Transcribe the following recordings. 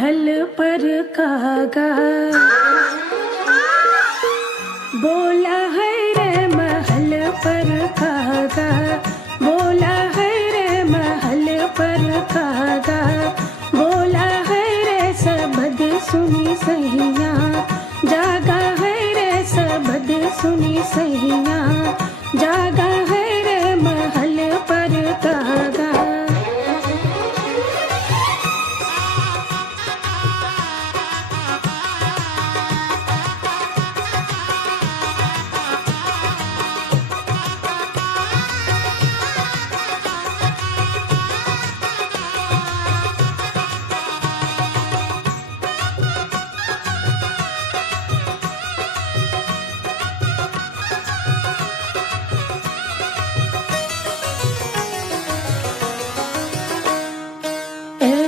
महल पर कागा, बोला है रे महल पर कागा, बोला है रे महल पर कागा, बोला है रे सबद सुनी सैया, जागा है रे सबद सुनी सैया, जागा है रे महल पर कागा।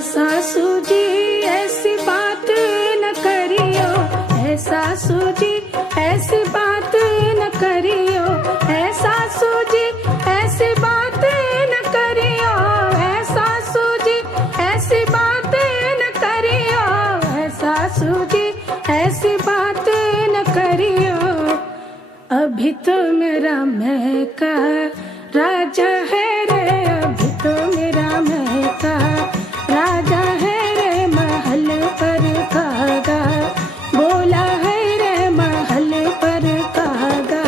सासू जी ऐसी बात न करियो, सासू जी ऐसी बात न करियो, सासू जी ऐसी बात न करियो, सासू जी ऐसी बात न करियो, सासू जी ऐसी बात न करियो। अभी तो मेरा महका राजा है रे, अभी तो मेरा महका राजा है रे महल पर कागा, बोला है रे महल पर कागा।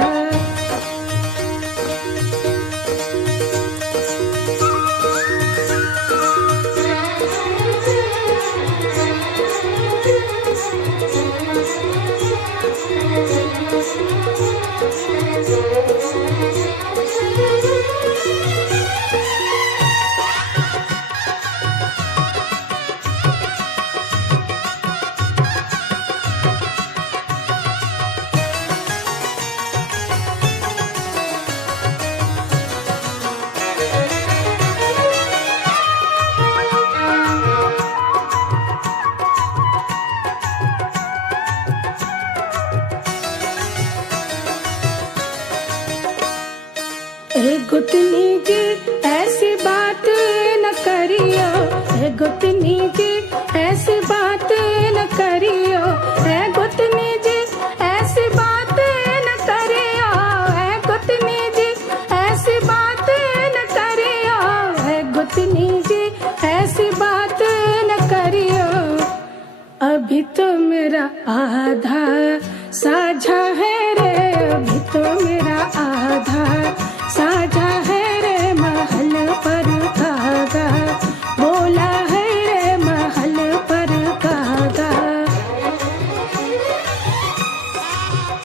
गुतनी जी ऐसी बात न करियो, गुतनी जी ऐसी बात न करियो, गुतनी जी ऐसी बात न करियो, गुतनी जी ऐसी बात न करियो, गुतनी जी ऐसी बात न करियो। अभी तो मेरा आधा